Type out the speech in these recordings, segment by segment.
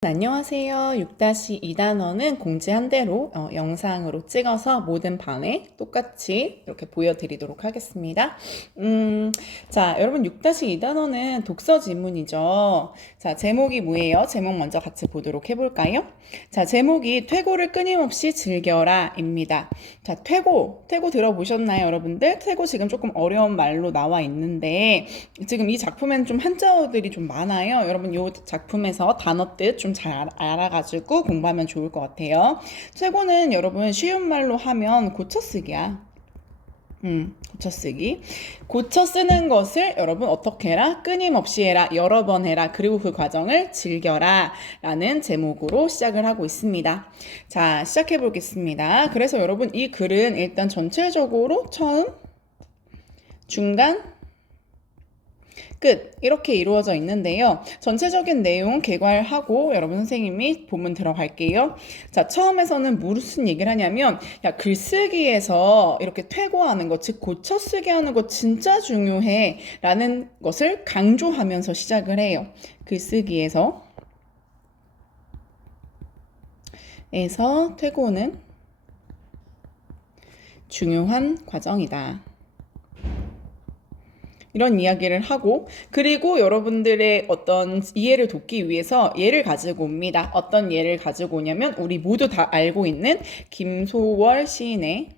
안녕하세요. 6-2단원은 공지한 대로 영상으로 찍어서 모든 반에 똑같이 이렇게 보여드리도록 하겠습니다. 자, 여러분 6-2단원은 독서 지문이죠. 자, 제목이 뭐예요? 제목 먼저 같이 보도록 해볼까요? 자, 제목이 퇴고를 끊임없이 즐겨라 입니다. 자, 퇴고 들어보셨나요, 여러분들? 퇴고 지금 조금 어려운 말로 나와 있는데 지금 이 작품에는 좀 한자어들이 좀 많아요. 여러분 이 작품에서 단어 뜻 좀 잘 알아가지고 공부하면 좋을 것 같아요. 최고는 여러분 쉬운 말로 하면 고쳐쓰기야. 고쳐쓰기. 고쳐 쓰는 것을 여러분 어떻게 해라? 끊임없이 해라. 여러 번 해라. 그리고 그 과정을 즐겨라. 라는 제목으로 시작을 하고 있습니다. 자, 시작해 보겠습니다. 그래서 여러분 이 글은 일단 전체적으로 처음, 중간, 끝 이렇게 이루어져 있는데요. 전체적인 내용 개괄하고 여러분 선생님이 본문 들어갈게요. 자, 처음에서는 무슨 얘기를 하냐면 야, 글쓰기에서 이렇게 퇴고하는 것, 즉 고쳐쓰기 하는 거 진짜 중요해 라는 것을 강조하면서 시작을 해요. 글쓰기에서 퇴고는 중요한 과정이다. 이런 이야기를 하고, 그리고 여러분들의 어떤 이해를 돕기 위해서 예를 가지고 옵니다. 어떤 예를 가지고 오냐면 우리 모두 다 알고 있는 김소월 시인의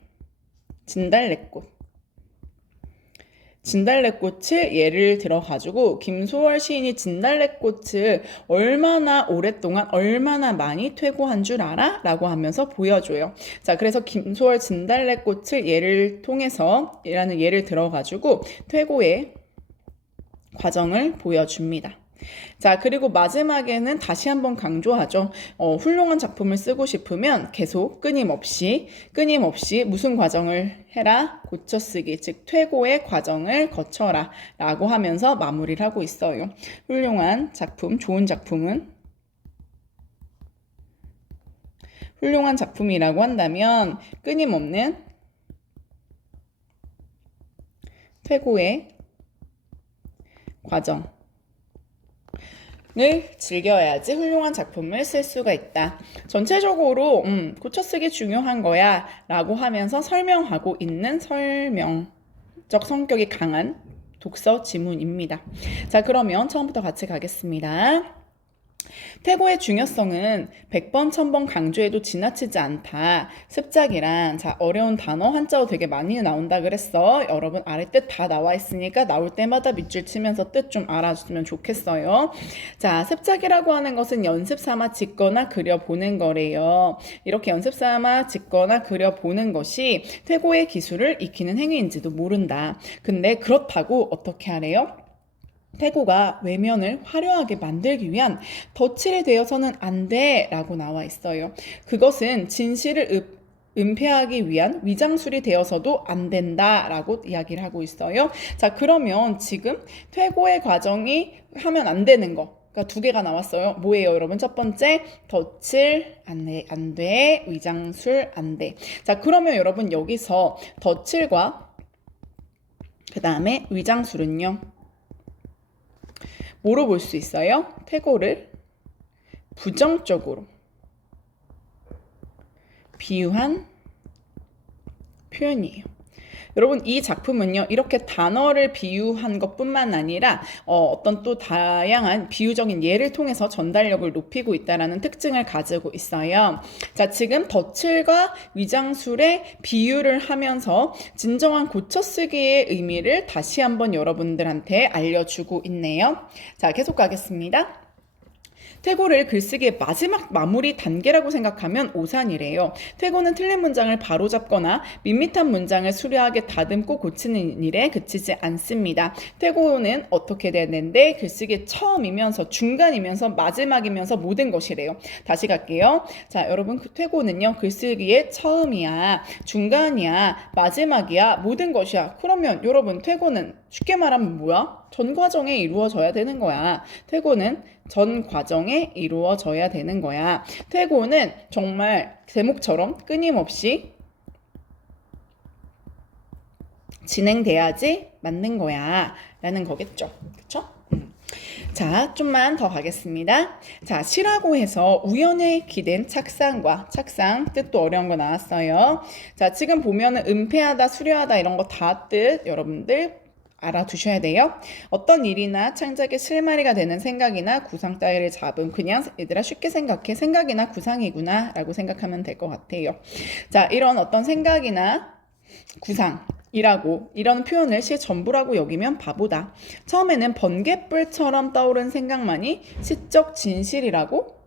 진달래꽃을 예를 들어가지고 김소월 시인이 진달래꽃을 얼마나 오랫동안 얼마나 많이 퇴고한 줄 알아? 라고 하면서 보여줘요. 자, 그래서 김소월 진달래꽃을 예를 통해서 라는 예를 들어가지고 퇴고의 과정을 보여줍니다. 자, 그리고 마지막에는 다시 한번 강조하죠. 훌륭한 작품을 쓰고 싶으면 계속 끊임없이 무슨 과정을 해라? 고쳐쓰기, 즉 퇴고의 과정을 거쳐라 라고 하면서 마무리를 하고 있어요. 훌륭한 작품, 좋은 작품은 훌륭한 작품이라고 한다면 끊임없는 퇴고의 과정을 즐겨야지 훌륭한 작품을 쓸 수가 있다. 전체적으로 고쳐쓰기 중요한 거야 라고 하면서 설명하고 있는 설명적 성격이 강한 독서 지문입니다. 자, 그러면 처음부터 같이 가겠습니다. 퇴고의 중요성은 100번, 1000번 강조해도 지나치지 않다. 습작이란, 자, 어려운 단어 한자어 되게 많이 나온다 그랬어. 여러분 아래 뜻 다 나와 있으니까 나올 때마다 밑줄 치면서 뜻 좀 알아주면 좋겠어요. 자, 습작이라고 하는 것은 연습 삼아 짓거나 그려보는 거래요. 이렇게 연습 삼아 짓거나 그려보는 것이 퇴고의 기술을 익히는 행위인지도 모른다. 근데 그렇다고 어떻게 하래요? 퇴고가 외면을 화려하게 만들기 위한 덧칠이 되어서는 안 돼 라고 나와 있어요. 그것은 진실을 은폐하기 위한 위장술이 되어서도 안 된다라고 이야기를 하고 있어요. 자, 그러면 지금 퇴고의 과정이 하면 안 되는 거. 그러니까 두 개가 나왔어요. 뭐예요, 여러분? 첫 번째, 덧칠 안 돼, 위장술 안 돼. 자, 그러면 여러분 여기서 덧칠과 그 다음에 위장술은요. 뭐로 볼 수 있어요? 퇴고를 부정적으로 비유한 표현이에요. 여러분 이 작품은요 이렇게 단어를 비유한 것뿐만 아니라 어떤 또 다양한 비유적인 예를 통해서 전달력을 높이고 있다는 특징을 가지고 있어요. 자, 지금 덧칠과 위장술의 비유를 하면서 진정한 고쳐쓰기의 의미를 다시 한번 여러분들한테 알려주고 있네요. 자, 계속 가겠습니다. 퇴고를 글쓰기의 마지막 마무리 단계라고 생각하면 오산이래요. 퇴고는 틀린 문장을 바로잡거나 밋밋한 문장을 수려하게 다듬고 고치는 일에 그치지 않습니다. 퇴고는 어떻게 되는데 글쓰기의 처음이면서 중간이면서 마지막이면서 모든 것이래요. 다시 갈게요. 자, 여러분 퇴고는요 글쓰기의 처음이야, 중간이야, 마지막이야, 모든 것이야. 그러면 여러분 퇴고는 쉽게 말하면 뭐야? 전 과정에 이루어져야 되는 거야. 퇴고는 전 과정에 이루어져야 되는 거야. 퇴고는 정말 제목처럼 끊임없이 진행돼야지 맞는 거야 라는 거겠죠. 그쵸? 자, 좀만 더 가겠습니다. 자, 시라고 해서 우연에 기댄 착상과 착상 뜻도 어려운 거 나왔어요. 자, 지금 보면은 은폐하다, 수료하다 이런 거 다 뜻 여러분들 알아두셔야 돼요. 어떤 일이나 창작의 실마리가 되는 생각이나 구상 따위를 잡은 그냥 얘들아 쉽게 생각해 생각이나 구상이구나 라고 생각하면 될 것 같아요. 자, 이런 어떤 생각이나 구상이라고 이런 표현을 시의 전부라고 여기면 바보다. 처음에는 번갯불처럼 떠오른 생각만이 시적 진실이라고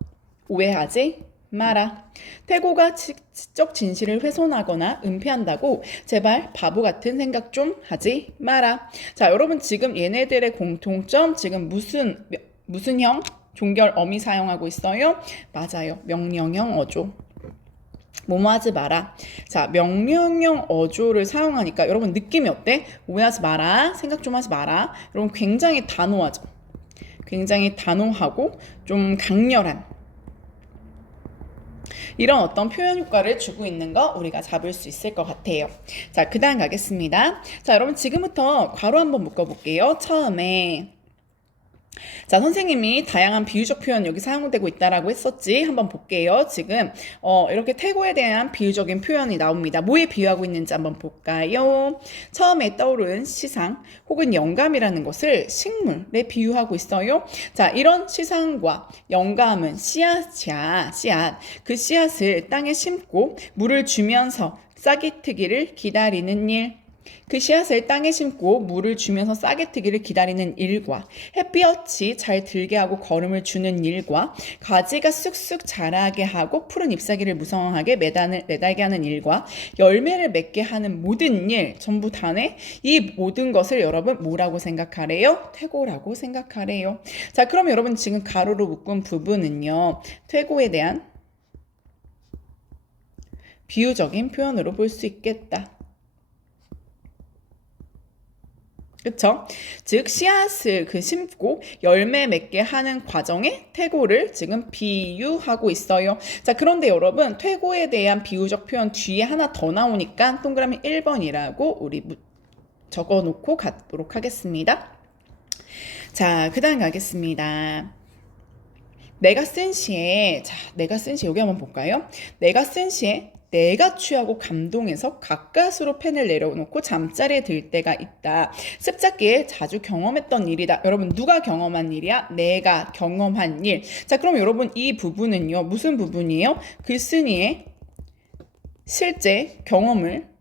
오해하지 마라. 태고가 시적 진실을 훼손하거나 은폐한다고 제발 바보 같은 생각 좀 하지 마라. 자, 여러분 지금 얘네들의 공통점 지금 무슨 형 종결 어미 사용하고 있어요? 맞아요. 명령형 어조. 뭐뭐 하지 마라. 자, 명령형 어조를 사용하니까 여러분 느낌이 어때? 오해하지 마라. 생각 좀 하지 마라. 여러분 굉장히 단호하죠. 굉장히 단호하고 좀 강렬한 이런 어떤 표현 효과를 주고 있는 거 우리가 잡을 수 있을 것 같아요. 자, 그 다음 가겠습니다. 자, 여러분 지금부터 괄호 한번 묶어볼게요. 처음에 자, 선생님이 다양한 비유적 표현 여기 사용되고 있다라고 했었지. 한번 볼게요. 지금 이렇게 태고에 대한 비유적인 표현이 나옵니다. 뭐에 비유하고 있는지 한번 볼까요? 처음에 떠오른 시상 혹은 영감이라는 것을 식물에 비유하고 있어요. 자, 이런 시상과 영감은 씨앗이야. 씨앗. 그 씨앗을 땅에 심고 물을 주면서 싹이 트기를 기다리는 일. 그 씨앗을 땅에 심고 물을 주면서 싹이 트기를 기다리는 일과 햇볕이 잘 들게 하고 거름을 주는 일과 가지가 쑥쑥 자라게 하고 푸른 잎사귀를 무성하게 매달게 하는 일과 열매를 맺게 하는 모든 일 전부 다네. 이 모든 것을 여러분 뭐라고 생각하래요? 퇴고라고 생각하래요. 자, 그럼 여러분 지금 가로로 묶은 부분은요. 퇴고에 대한 비유적인 표현으로 볼 수 있겠다. 그쵸? 즉 씨앗을 심고 열매 맺게 하는 과정에 퇴고를 지금 비유하고 있어요. 자, 그런데 여러분 퇴고에 대한 비유적 표현 뒤에 하나 더 나오니까 동그라미 1번이라고 우리 적어놓고 가도록 하겠습니다. 자, 그 다음 가겠습니다. 내가 쓴 시에 여기 한번 볼까요? 내가 쓴 시에 내가 취하고 감동해서 가까스로 펜을 내려놓고 잠자리에 들 때가 있다. 습작기에 자주 경험했던 일이다. 여러분 누가 경험한 일이야? 내가 경험한 일. 자, 그럼 여러분 이 부분은요. 무슨 부분이에요? 글쓴이의 실제 경험을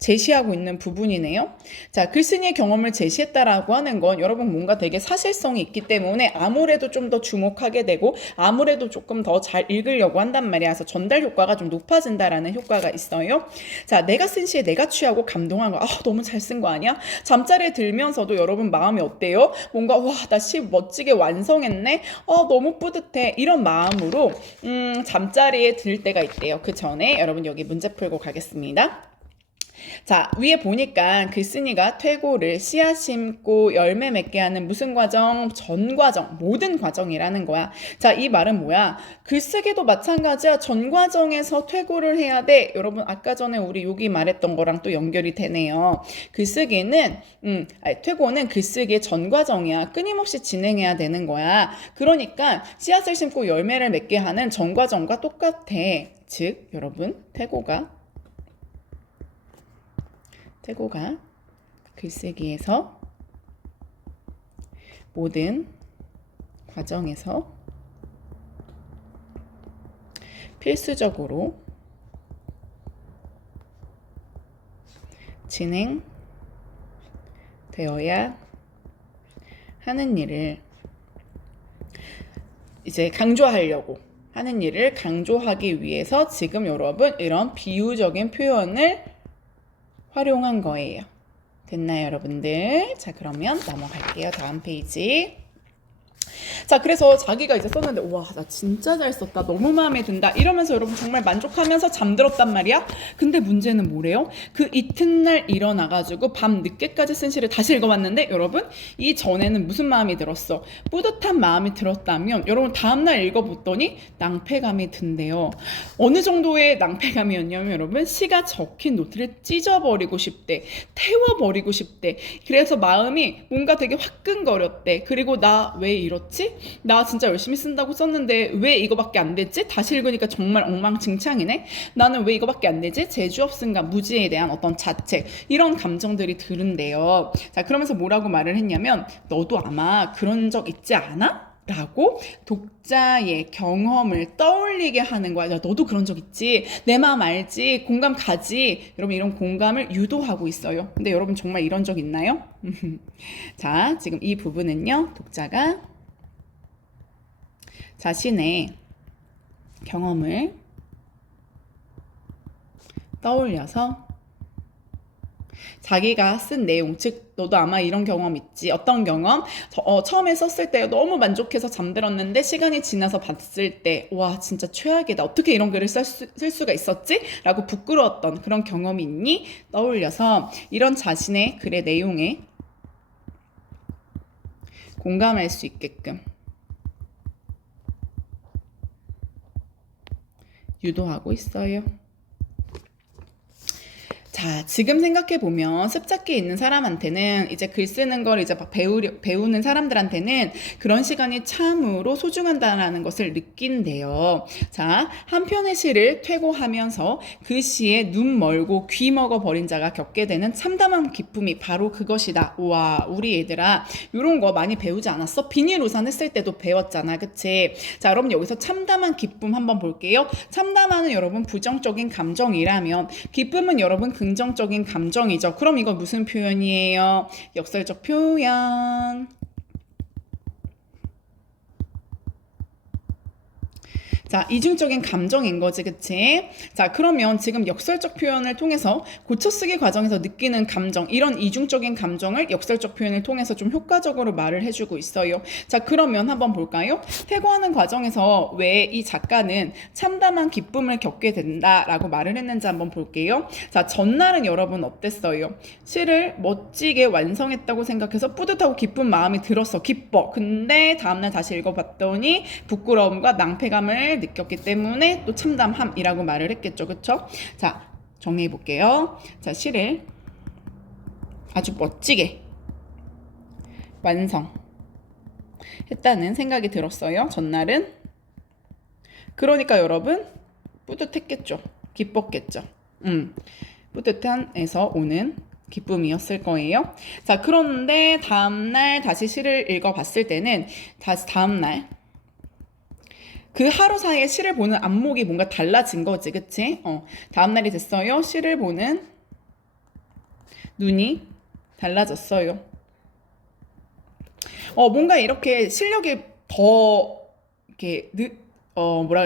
제시하고 있는 부분이네요. 자, 글쓴이의 경험을 제시했다라고 하는 건 여러분 뭔가 되게 사실성이 있기 때문에 아무래도 좀 더 주목하게 되고 아무래도 조금 더 잘 읽으려고 한단 말이야. 그래서 전달 효과가 좀 높아진다라는 효과가 있어요. 자, 내가 쓴 시에 내가 취하고 감동한 거. 너무 잘 쓴 거 아니야? 잠자리에 들면서도 여러분 마음이 어때요? 뭔가 와, 나 시 멋지게 완성했네. 너무 뿌듯해. 이런 마음으로 잠자리에 들 때가 있대요. 그 전에 여러분 여기 문제 풀고 가겠습니다. 자, 위에 보니까 글쓴이가 퇴고를 씨앗 심고 열매 맺게 하는 무슨 과정? 전 과정, 모든 과정이라는 거야. 자, 이 말은 뭐야? 글쓰기도 마찬가지야. 전 과정에서 퇴고를 해야 돼. 여러분 아까 전에 우리 여기 말했던 거랑 또 연결이 되네요. 글쓰기는 퇴고는 글쓰기의 전 과정이야. 끊임없이 진행해야 되는 거야. 그러니까 씨앗을 심고 열매를 맺게 하는 전 과정과 똑같아. 즉, 여러분 퇴고가 글쓰기에서 모든 과정에서 필수적으로 진행되어야 하는 일을 이제 강조하려고 하는 일을 강조하기 위해서 지금 여러분 이런 비유적인 표현을 활용한 거예요. 됐나요, 여러분들? 자, 그러면 넘어갈게요. 다음 페이지. 자, 그래서 자기가 이제 썼는데 와, 나 진짜 잘 썼다. 너무 마음에 든다. 이러면서 여러분 정말 만족하면서 잠들었단 말이야. 근데 문제는 뭐래요? 그 이튿날 일어나가지고 밤 늦게까지 쓴 시를 다시 읽어봤는데 여러분 이 전에는 무슨 마음이 들었어? 뿌듯한 마음이 들었다면 여러분 다음날 읽어봤더니 낭패감이 든대요. 어느 정도의 낭패감이었냐면 여러분 시가 적힌 노트를 찢어버리고 싶대. 태워버리고 싶대. 그래서 마음이 뭔가 되게 화끈거렸대. 그리고 나 왜 이렇지? 나 진짜 열심히 쓴다고 썼는데 왜 이거밖에 안 됐지? 다시 읽으니까 정말 엉망진창이네. 나는 왜 이거밖에 안 되지? 재주없음과 무지에 대한 어떤 자책, 이런 감정들이 드는데요. 자, 그러면서 뭐라고 말을 했냐면 너도 아마 그런 적 있지 않아? 라고 독자의 경험을 떠올리게 하는 거야. 야, 너도 그런 적 있지? 내 마음 알지? 공감 가지? 여러분 이런 공감을 유도하고 있어요. 근데 여러분 정말 이런 적 있나요? 자, 지금 이 부분은요. 독자가 자신의 경험을 떠올려서 자기가 쓴 내용, 즉 너도 아마 이런 경험 있지. 어떤 경험? 처음에 썼을 때 너무 만족해서 잠들었는데 시간이 지나서 봤을 때 와 진짜 최악이다. 어떻게 이런 글을 쓸 수가 있었지? 라고 부끄러웠던 그런 경험이 있니? 떠올려서 이런 자신의 글의 내용에 공감할 수 있게끔 유도하고 있어요. 자, 지금 생각해보면 습작기에 있는 사람한테는 이제 글 쓰는 걸 이제 막 배우는 사람들한테는 그런 시간이 참으로 소중하다는 것을 느낀대요. 자, 한 편의 시를 퇴고하면서 그 시에 눈 멀고 귀 먹어버린 자가 겪게 되는 참담한 기쁨이 바로 그것이다. 우와, 우리 얘들아, 이런 거 많이 배우지 않았어? 비닐 우산 했을 때도 배웠잖아, 그치? 자, 여러분 여기서 참담한 기쁨 한번 볼게요. 참담한은 여러분 부정적인 감정이라면 기쁨은 여러분 긍정적인 감정이죠. 그럼 이거 무슨 표현이에요? 역설적 표현. 자, 이중적인 감정인 거지, 그치? 자, 그러면 지금 역설적 표현을 통해서 고쳐쓰기 과정에서 느끼는 감정, 이런 이중적인 감정을 역설적 표현을 통해서 좀 효과적으로 말을 해주고 있어요. 자, 그러면 한번 볼까요? 퇴고하는 과정에서 왜 이 작가는 참담한 기쁨을 겪게 된다라고 말을 했는지 한번 볼게요. 자, 전날은 여러분 어땠어요? 시를 멋지게 완성했다고 생각해서 뿌듯하고 기쁜 마음이 들었어. 기뻐. 근데 다음날 다시 읽어봤더니 부끄러움과 낭패감을 느꼈기 때문에 또 참담함이라고 말을 했겠죠. 그쵸? 자, 정리해 볼게요. 자, 시를 아주 멋지게 완성했다는 생각이 들었어요. 전날은. 그러니까 여러분 뿌듯했겠죠. 기뻤겠죠. 뿌듯함에서 오는 기쁨이었을 거예요. 자, 그런데 다음날 다시 시를 읽어봤을 때는 다음날 그 하루 사이에 시를 보는 안목이 뭔가 달라진 거지, 그치? 다음날이 됐어요. 시를 보는 눈이 달라졌어요. 뭔가 이렇게 실력이 더 이렇게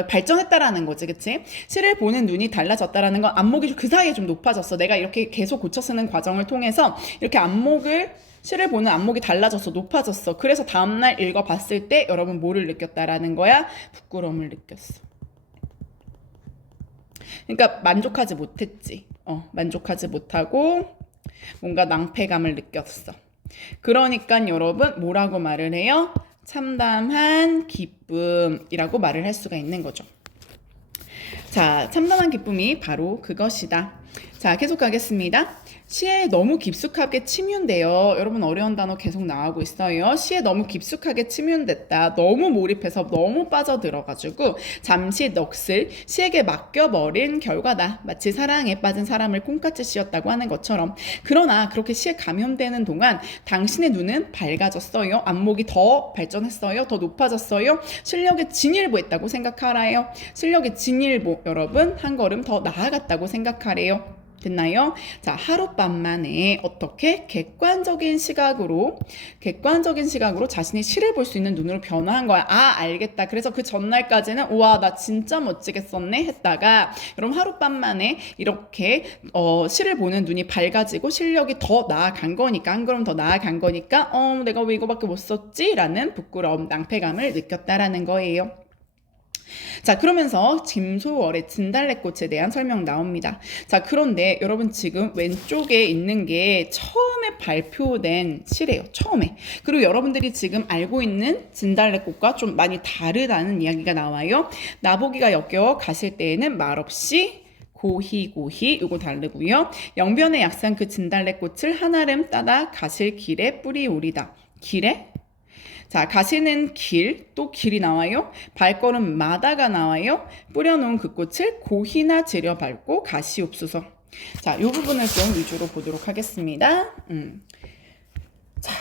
발전했다라는 거지, 그치? 시를 보는 눈이 달라졌다라는 건 안목이 그 사이에 좀 높아졌어. 내가 이렇게 계속 고쳐 쓰는 과정을 통해서 이렇게 시를 보는 안목이 달라졌어, 높아졌어. 그래서 다음날 읽어봤을 때 여러분 뭐를 느꼈다라는 거야? 부끄러움을 느꼈어. 그러니까 만족하지 못했지. 만족하지 못하고 뭔가 낭패감을 느꼈어. 그러니까 여러분 뭐라고 말을 해요? 참담한 기쁨이라고 말을 할 수가 있는 거죠. 자, 참담한 기쁨이 바로 그것이다. 자, 계속 가겠습니다. 시에 너무 깊숙하게 침윤돼요. 여러분 어려운 단어 계속 나오고 있어요. 시에 너무 깊숙하게 침윤됐다. 너무 몰입해서 너무 빠져들어가지고 잠시 넋을 시에게 맡겨버린 결과다. 마치 사랑에 빠진 사람을 콩깍지 씌웠다고 하는 것처럼. 그러나 그렇게 시에 감염되는 동안 당신의 눈은 밝아졌어요. 안목이 더 발전했어요. 더 높아졌어요. 실력의 진일보했다고 생각하라요. 실력의 진일보, 여러분 한 걸음 더 나아갔다고 생각하래요. 됐나요? 자, 하룻밤 만에 어떻게 객관적인 시각으로 자신의 시를 볼 수 있는 눈으로 변화한 거야. 아, 알겠다. 그래서 그 전날까지는 우와, 나 진짜 멋지게 썼네 했다가 여러분 하룻밤 만에 이렇게 시를 보는 눈이 밝아지고 실력이 더 나아간 거니까, 한 걸음 더 나아간 거니까 내가 왜 이거밖에 못 썼지? 라는 부끄러움, 낭패감을 느꼈다라는 거예요. 자, 그러면서 김소월의 진달래꽃에 대한 설명 나옵니다. 자, 그런데 여러분 지금 왼쪽에 있는 게 처음에 발표된 시래요. 처음에. 그리고 여러분들이 지금 알고 있는 진달래꽃과 좀 많이 다르다는 이야기가 나와요. 나보기가 역겨워 가실 때에는 말없이 고히고히 요거 다르고요. 영변의 약산 그 진달래꽃을 한아름 따다 가실 길에 뿌리오리다. 길에? 자, 가시는 길, 또 길이 나와요. 발걸음마다가 나와요. 뿌려놓은 그 꽃을 고히나 지려 밟고 가시옵소서. 자, 이 부분을 좀 위주로 보도록 하겠습니다. 자,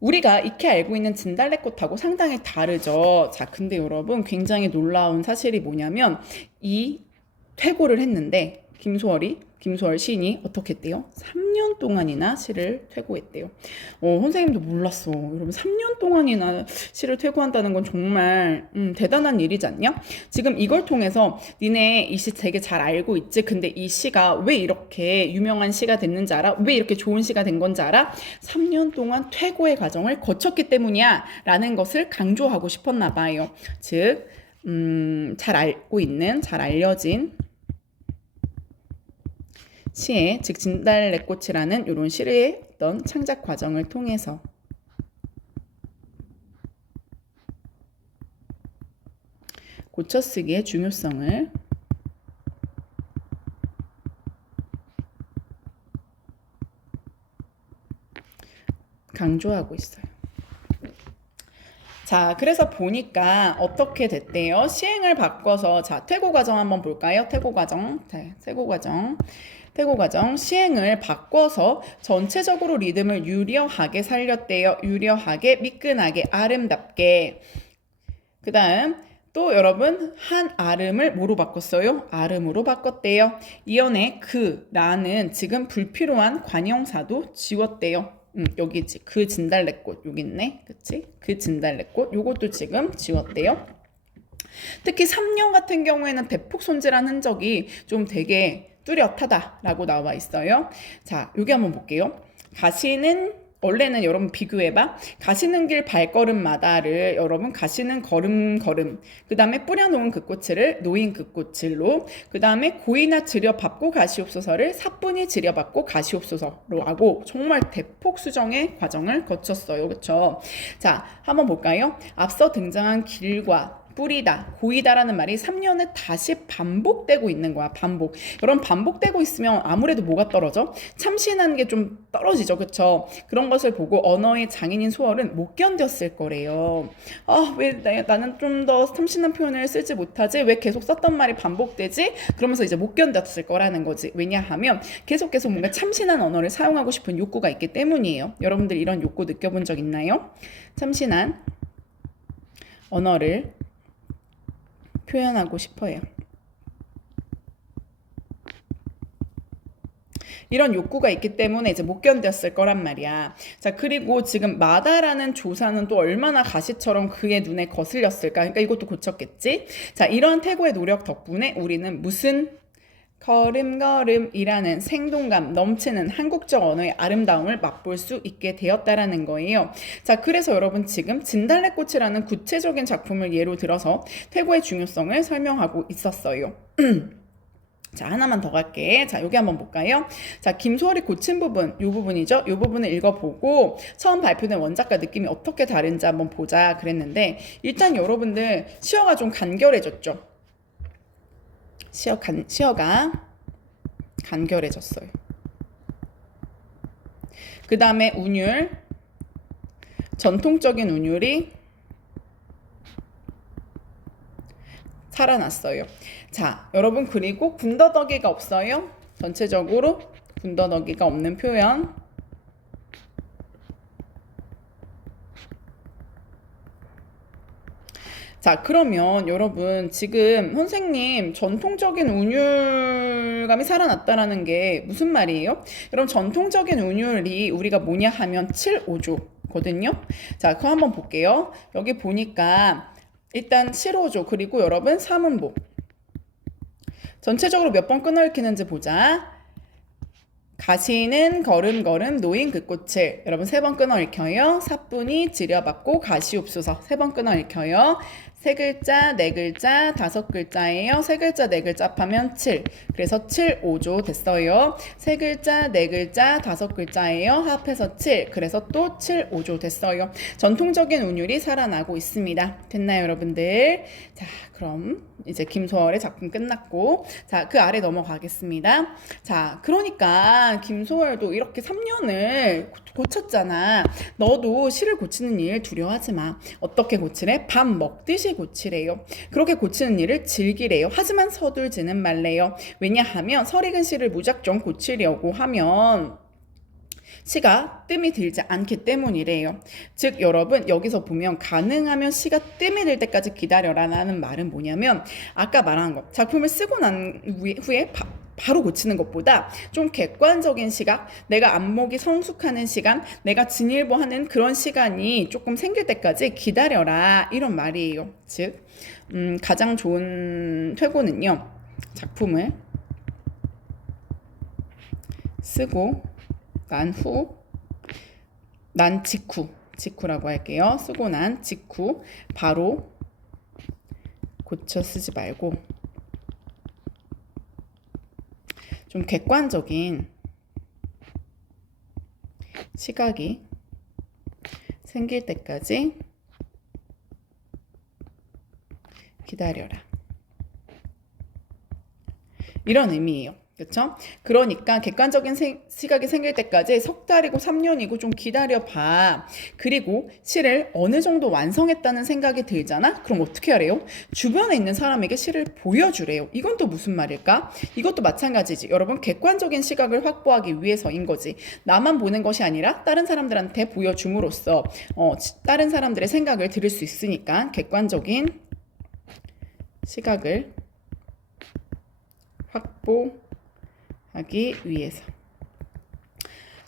우리가 익히 알고 있는 진달래꽃하고 상당히 다르죠. 자, 근데 여러분 굉장히 놀라운 사실이 뭐냐면 이 퇴고를 했는데 김소월 시인이 어떻게 했대요? 3년 동안이나 시를 퇴고했대요. 선생님도 몰랐어. 여러분 3년 동안이나 시를 퇴고한다는 건 정말 대단한 일이지 않냐? 지금 이걸 통해서 니네 이 시 되게 잘 알고 있지? 근데 이 시가 왜 이렇게 유명한 시가 됐는지 알아? 왜 이렇게 좋은 시가 된 건지 알아? 3년 동안 퇴고의 과정을 거쳤기 때문이야 라는 것을 강조하고 싶었나 봐요. 즉 잘 알고 있는, 잘 알려진 시에, 즉 진달래꽃이라는 이런 시의 어떤 창작 과정을 통해서 고쳐쓰기의 중요성을 강조하고 있어요. 자, 그래서 보니까 어떻게 됐대요? 시행을 바꿔서, 자, 퇴고 과정 한번 볼까요? 퇴고 과정. 시행을 바꿔서 전체적으로 리듬을 유려하게 살렸대요. 유려하게, 미끈하게, 아름답게. 그 다음 또 여러분 한 아름을 뭐로 바꿨어요? 아름으로 바꿨대요. 이연의 그라는 지금 불필요한 관형사도 지웠대요. 여기지. 그 진달래꽃 여기 있네. 그치? 그 진달래꽃 요것도 지금 지웠대요. 특히 3년 같은 경우에는 대폭 손질한 흔적이 좀 되게 뚜렷하다라고 나와 있어요. 자, 여기 한번 볼게요. 가시는 원래는 여러분 비교해봐. 가시는 길 발걸음마다를 여러분 가시는 걸음 그 다음에 뿌려놓은 그 꽃을 놓인 그 꽃을로 그 다음에 고이나 지려밟고 가시옵소서를 사뿐히 지려받고 가시옵소서로 하고 정말 대폭 수정의 과정을 거쳤어요. 그쵸? 자, 한번 볼까요? 앞서 등장한 길과 뿌리다, 고이다라는 말이 3년에 다시 반복되고 있는 거야. 반복. 그럼 반복되고 있으면 아무래도 뭐가 떨어져? 참신한 게 좀 떨어지죠. 그쵸? 그런 것을 보고 언어의 장인인 소월은 못 견뎠을 거래요. 왜 나는 좀 더 참신한 표현을 쓰지 못하지? 왜 계속 썼던 말이 반복되지? 그러면서 이제 못 견뎠을 거라는 거지. 왜냐하면 계속 뭔가 참신한 언어를 사용하고 싶은 욕구가 있기 때문이에요. 여러분들 이런 욕구 느껴본 적 있나요? 참신한 언어를 표현하고 싶어요. 이런 욕구가 있기 때문에 이제 못 견뎠을 거란 말이야. 자, 그리고 지금 마다라는 조사는 또 얼마나 가시처럼 그의 눈에 거슬렸을까? 그러니까 이것도 고쳤겠지? 자, 이러한 태고의 노력 덕분에 우리는 무슨 걸음걸음이라는 생동감 넘치는 한국적 언어의 아름다움을 맛볼 수 있게 되었다라는 거예요. 자, 그래서 여러분 지금 진달래꽃이라는 구체적인 작품을 예로 들어서 퇴고의 중요성을 설명하고 있었어요. 자, 하나만 더 갈게. 자, 여기 한번 볼까요? 자, 김소월이 고친 부분, 이 부분이죠. 이 부분을 읽어보고 처음 발표된 원작과 느낌이 어떻게 다른지 한번 보자 그랬는데 일단 여러분들 시어가 좀 간결해졌죠. 시어가 간결해졌어요. 그 다음에 운율, 전통적인 운율이 살아났어요. 자, 여러분 그리고 군더더기가 없어요. 전체적으로 군더더기가 없는 표현. 자, 그러면 여러분 지금 선생님 전통적인 운율감이 살아났다라는 게 무슨 말이에요? 여러분 전통적인 운율이 우리가 뭐냐 하면 7, 5조거든요. 자, 그거 한번 볼게요. 여기 보니까 일단 7, 5조 그리고 여러분 3음보 전체적으로 몇 번 끊어읽히는지 보자. 가시는 걸음걸음 노인 그 꽃을 여러분 3번 끊어 읽혀요. 사뿐히 지려받고 가시옵소서 3번 끊어 읽혀요. 3글자 4글자 5글자예요. 3글자 4글자 합하면 7 그래서 7, 5조 됐어요. 3글자 4글자 5글자예요. 합해서 7 그래서 또 7, 5조 됐어요. 전통적인 운율이 살아나고 있습니다. 됐나요 여러분들? 자, 그럼 이제 김소월의 작품 끝났고 자, 그 아래 넘어가겠습니다. 자, 그러니까 김소월도 이렇게 3년을 고쳤잖아. 너도 시를 고치는 일 두려워하지 마. 어떻게 고치래? 밥 먹듯이 고치래요. 그렇게 고치는 일을 즐기래요. 하지만 서둘지는 말래요. 왜냐하면 설익은 시를 무작정 고치려고 하면 시가 뜸이 들지 않기 때문이래요. 즉 여러분 여기서 보면 가능하면 시가 뜸이 들 때까지 기다려라라는 말은 뭐냐면 아까 말한 것 작품을 쓰고 난 후에 바로 고치는 것보다 좀 객관적인 시각, 내가 안목이 성숙하는 시간, 내가 진일보하는 그런 시간이 조금 생길 때까지 기다려라 이런 말이에요. 즉 가장 좋은 퇴고는요. 작품을 쓰고 난 직후라고 할게요. 쓰고 난 직후 바로 고쳐 쓰지 말고 좀 객관적인 시각이 생길 때까지 기다려라. 이런 의미예요. 그렇죠? 그러니까 객관적인 시각이 생길 때까지 석 달이고 3년이고 좀 기다려봐. 그리고 시를 어느 정도 완성했다는 생각이 들잖아? 그럼 어떻게 하래요? 주변에 있는 사람에게 시를 보여주래요. 이건 또 무슨 말일까? 이것도 마찬가지지. 여러분 객관적인 시각을 확보하기 위해서인 거지. 나만 보는 것이 아니라 다른 사람들한테 보여줌으로써 다른 사람들의 생각을 들을 수 있으니까 객관적인 시각을 확보하기 위해서.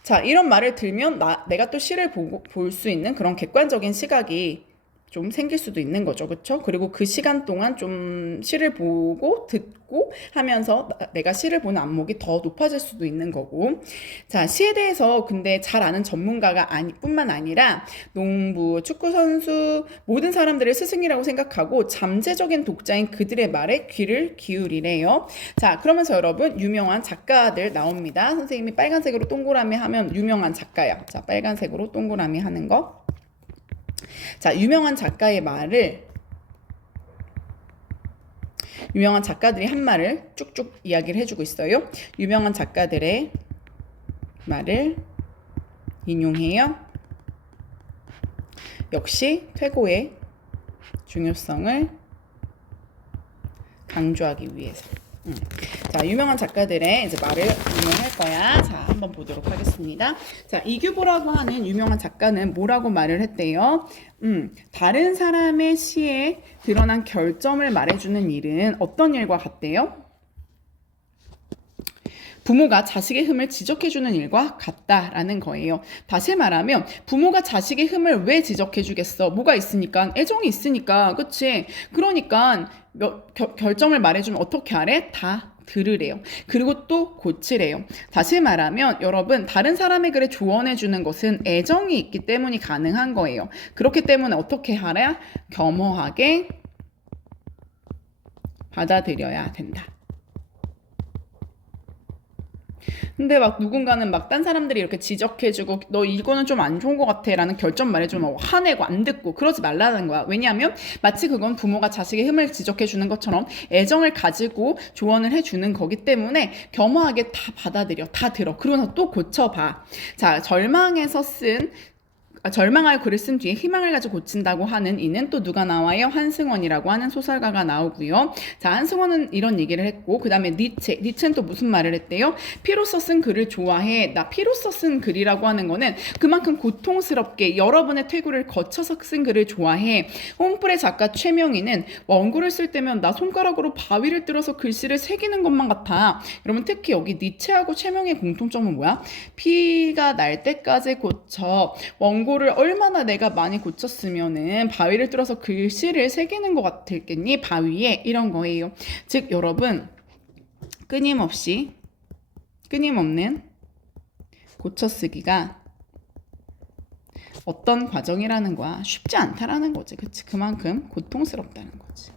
자, 이런 말을 들면 내가 또 시를 볼 수 있는 그런 객관적인 시각이 좀 생길 수도 있는 거죠. 그렇죠? 그리고 그 시간 동안 좀 시를 보고 듣고 하면서 내가 시를 보는 안목이 더 높아질 수도 있는 거고. 자, 시에 대해서 근데 잘 아는 전문가가 뿐만 아니라 농부, 축구 선수 모든 사람들을 스승이라고 생각하고 잠재적인 독자인 그들의 말에 귀를 기울이래요. 자, 그러면서 여러분 유명한 작가들 나옵니다. 선생님이 빨간색으로 동그라미 하면 유명한 작가야. 자, 빨간색으로 동그라미 하는 거. 자, 유명한 작가의 말을 유명한 작가들이 한 말을 쭉쭉 이야기를 해주고 있어요. 유명한 작가들의 말을 인용해요. 역시 퇴고의 중요성을 강조하기 위해서. 자, 유명한 작가들의 이제 말을 인용할 거야. 자, 한번 보도록 하겠습니다. 자, 이규보라고 하는 유명한 작가는 뭐라고 말을 했대요? 다른 사람의 시에 드러난 결점을 말해주는 일은 어떤 일과 같대요? 부모가 자식의 흠을 지적해주는 일과 같다라는 거예요. 다시 말하면 부모가 자식의 흠을 왜 지적해주겠어? 뭐가 있으니까? 애정이 있으니까. 그치? 그러니까 결점을 말해주면 어떻게 하래? 다 들으래요. 그리고 또 고치래요. 다시 말하면 여러분 다른 사람의 글에 조언해주는 것은 애정이 있기 때문이 가능한 거예요. 그렇기 때문에 어떻게 하랴? 겸허하게 받아들여야 된다. 근데 막 누군가는 막 딴 사람들이 이렇게 지적해주고 너 이거는 좀 안 좋은 것 같아 라는 결점 말해주면 화내고 안 듣고 그러지 말라는 거야. 왜냐하면 마치 그건 부모가 자식의 흠을 지적해주는 것처럼 애정을 가지고 조언을 해주는 거기 때문에 겸허하게 다 받아들여, 다 들어. 그러고 또 고쳐봐. 자, 절망에서 쓴 절망하여 글을 쓴 뒤에 희망을 가지고 고친다고 하는 이는 또 누가 나와요? 한승원이라고 하는 소설가가 나오고요. 자, 한승원은 이런 얘기를 했고, 그 다음에 니체는 또 무슨 말을 했대요? 피로써 쓴 글을 좋아해. 나 피로써 쓴 글이라고 하는 거는 그만큼 고통스럽게 여러분의 퇴고를 거쳐서 쓴 글을 좋아해. 홈플의 작가 최명희는 원고를 쓸 때면 나 손가락으로 바위를 뚫어서 글씨를 새기는 것만 같아. 여러분 특히 여기 니체하고 최명희의 공통점은 뭐야? 피가 날 때까지 고쳐 원고를 얼마나 내가 많이 고쳤으면은 바위를 뚫어서 글씨를 새기는 것 같을겠니? 바위에 이런 거예요. 즉 여러분 끊임없는 고쳐쓰기가 어떤 과정이라는 거야. 쉽지 않다라는 거지. 그치? 그만큼 고통스럽다는 거지.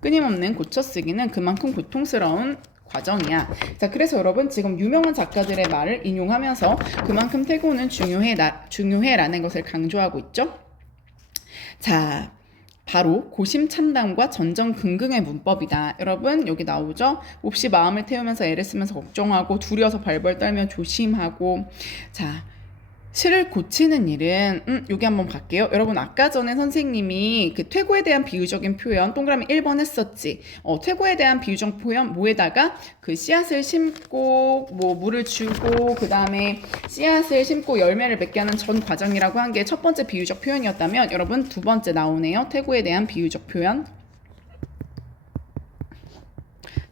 끊임없는 고쳐쓰기는 그만큼 고통스러운 과정이야. 자, 그래서 여러분 지금 유명한 작가들의 말을 인용하면서 그만큼 퇴고는 중요해라는 것을 강조하고 있죠. 자, 바로 고심참담과 전전긍긍의 문법이다. 여러분 여기 나오죠? 몹시 마음을 태우면서 애를 쓰면서 걱정하고 두려워서 벌벌 떨며 조심하고. 자, 시를 고치는 일은 여기 한번 갈게요. 여러분 아까 전에 선생님이 그 퇴고에 대한 비유적인 표현 동그라미 1번 했었지. 퇴고에 대한 비유적 표현 뭐에다가 그 씨앗을 심고 뭐 물을 주고 그 다음에 씨앗을 심고 열매를 맺게 하는 전 과정이라고 한 게 첫 번째 비유적 표현이었다면 여러분 두 번째 나오네요. 퇴고에 대한 비유적 표현.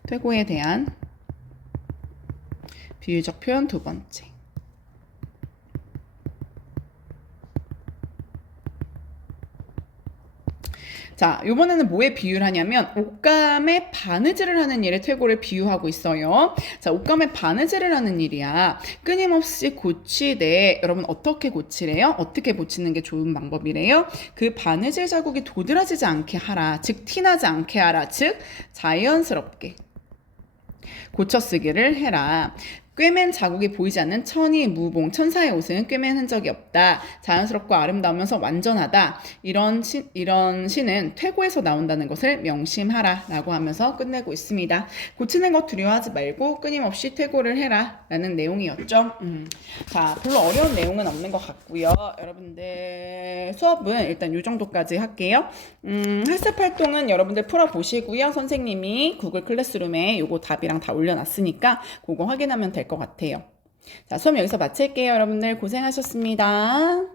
퇴고에 대한 비유적 표현 두 번째. 자, 이번에는 뭐에 비유를 하냐면 옷감에 바느질을 하는 일에 퇴고를 비유하고 있어요. 자, 옷감에 바느질을 하는 일이야. 끊임없이 고치되 여러분 어떻게 고치래요? 어떻게 고치는 게 좋은 방법이래요? 그 바느질 자국이 도드라지지 않게 하라. 즉 티나지 않게 하라. 즉 자연스럽게 고쳐쓰기를 해라. 꿰맨 자국이 보이지 않는 천이 무봉, 천사의 옷은 꿰맨 흔적이 없다. 자연스럽고 아름다우면서 완전하다. 이런 시는 퇴고에서 나온다는 것을 명심하라 라고 하면서 끝내고 있습니다. 고치는 것 두려워하지 말고 끊임없이 퇴고를 해라 라는 내용이었죠. 자, 별로 어려운 내용은 없는 것 같고요. 여러분들 수업은 일단 이 정도까지 할게요. 학습 활동은 여러분들 풀어보시고요. 선생님이 구글 클래스룸에 요거 답이랑 다 올려놨으니까 그거 확인하면 될 것 같아요. 자, 수업 여기서 마칠게요. 여러분들 고생하셨습니다.